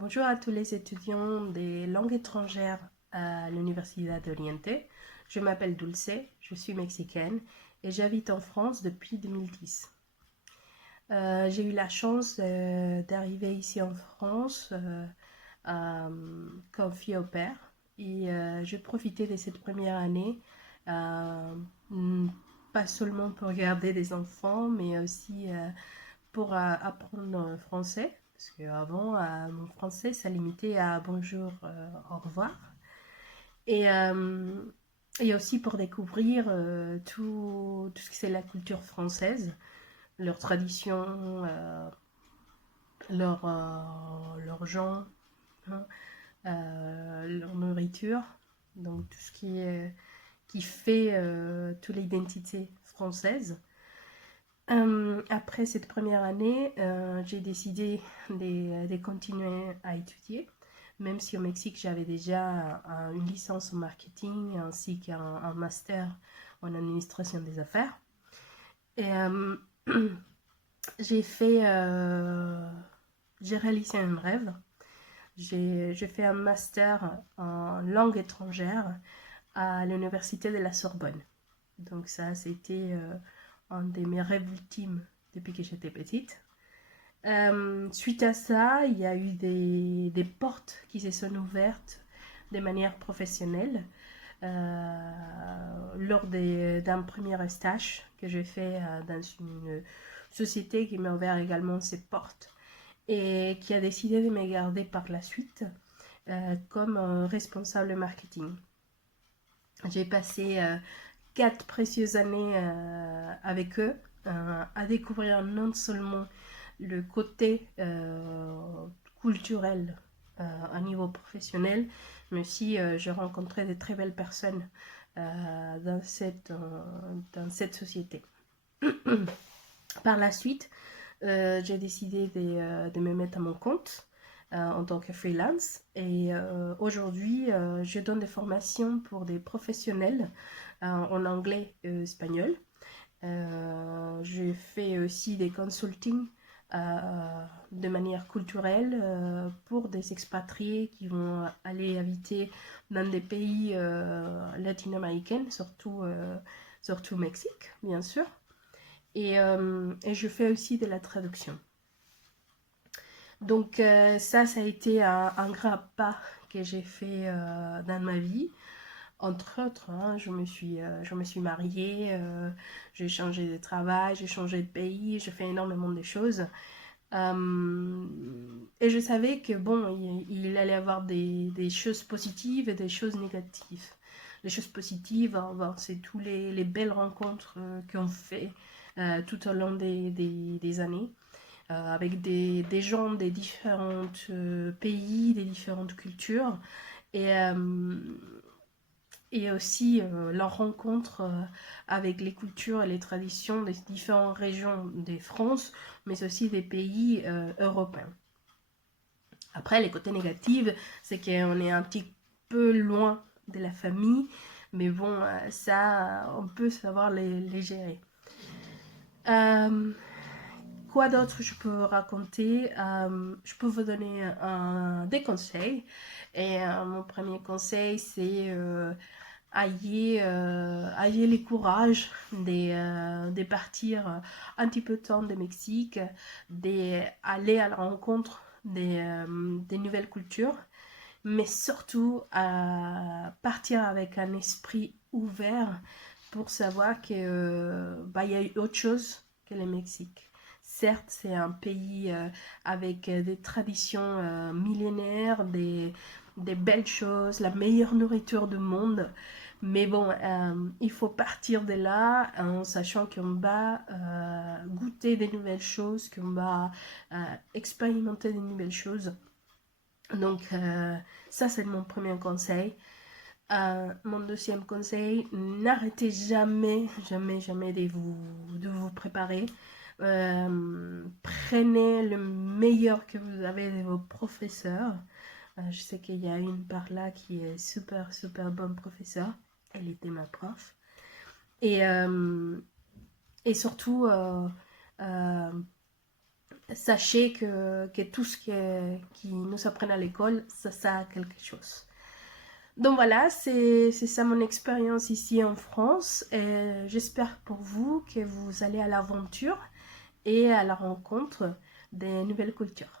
Bonjour à tous les étudiants des langues étrangères à l'Universidad de Oriente. Je m'appelle Dulce, je suis mexicaine et j'habite en France depuis 2010. J'ai eu la chance d'arriver ici en France comme fille au pair et j'ai profité de cette première année, euh, pas seulement pour garder des enfants, mais aussi pour apprendre le français. Parce qu'avant, mon français, ça limitait à bonjour, au revoir. Et, euh, et aussi pour découvrir tout ce que c'est la culture française, leurs traditions, leurs gens, hein, leur nourriture. Donc tout ce qui fait toute l'identité française. Après cette première année, j'ai décidé de continuer à étudier, même si au Mexique j'avais déjà une licence en marketing ainsi qu'un master en administration des affaires. Et j'ai fait, j'ai réalisé un rêve. J'ai fait un master en langue étrangère à l'université de la Sorbonne. Donc ça, c'était un de mes rêves ultimes depuis que j'étais petite. Suite à ça, il y a eu des portes qui se sont ouvertes de manière professionnelle lors d'un premier stage que j'ai fait dans une société qui m'a ouvert également ses portes et qui a décidé de me garder par la suite comme responsable marketing. J'ai passé 4 précieuses années avec eux à découvrir non seulement le côté culturel à niveau professionnel, mais aussi j'ai rencontré de très belles personnes dans cette société. Par la suite, j'ai décidé de me mettre à mon compte en tant que freelance. Et aujourd'hui, je donne des formations pour des professionnels en anglais et espagnol. Je fais aussi des consultings de manière culturelle pour des expatriés qui vont aller habiter dans des pays latino-américains, surtout au Mexique, bien sûr. Et je fais aussi de la traduction. Donc ça a été un grand pas que j'ai fait dans ma vie. Entre autres, hein, je me suis mariée, j'ai changé de travail, j'ai changé de pays, j'ai fait énormément de choses. Et je savais que bon, il allait y avoir des choses positives et des choses négatives. Les choses positives, c'est tous les belles rencontres qu'on fait tout au long des années avec des gens des différents pays, des différentes cultures. Et, et aussi la rencontre avec les cultures et les traditions des différentes régions de France, mais aussi des pays européens. Après, les côtés négatifs, c'est qu'on est un petit peu loin de la famille, mais bon, ça, on peut savoir les gérer. Euh, Quoi d'autre je peux raconter? Je peux vous donner des conseils. Et mon premier conseil, c'est ayez le courage de partir un petit peu de temps de Mexique, d'aller à la rencontre des nouvelles cultures, mais surtout partir avec un esprit ouvert pour savoir que y a autre chose que le Mexique. Certes, c'est un pays avec des traditions millénaires, des belles choses, la meilleure nourriture du monde. Mais bon, il faut partir de là en sachant qu'on va goûter des nouvelles choses, qu'on va expérimenter des nouvelles choses. Donc, ça, c'est mon premier conseil. Mon deuxième conseil, n'arrêtez jamais, jamais, jamais de vous préparer. Prenez le meilleur que vous avez de vos professeurs. Je sais qu'il y a une par là qui est super, super bonne professeure. Elle était ma prof. Et, et surtout, euh, sachez que tout ce qui nous apprennent à l'école, ça sert à quelque chose. Donc voilà, c'est ça mon expérience ici en France. Et j'espère pour vous que vous allez à l'aventure et à la rencontre des nouvelles cultures.